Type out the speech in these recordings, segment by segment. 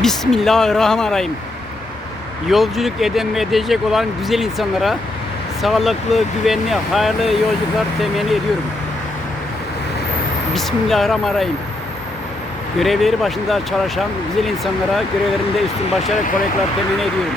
Bismillahirrahmanirrahim. Yolculuk eden ve edecek olan güzel insanlara sağlıklı, güvenli, hayırlı yolculuklar temenni ediyorum. Bismillahirrahmanirrahim. Görevleri başında çalışan güzel insanlara görevlerinde üstün başarı kolaylıklar temenni ediyorum.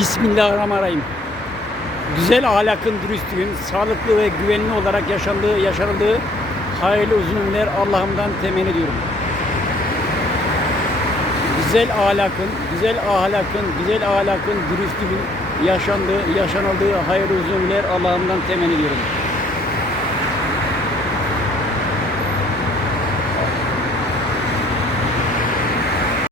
Bismillahirrahmanirrahim. Güzel ahlakın, dürüstlüğün, sağlıklı ve güvenli olarak yaşandığı, yaşanıldığı hayırlı uzun ömürler Allah'ımdan temenni ediyorum. Güzel ahlakın, güzel ahlakın, güzel ahlakın, dürüstlüğün yaşandığı, yaşanıldığı hayırlı uzun ömürler Allah'ımdan temenni ediyorum.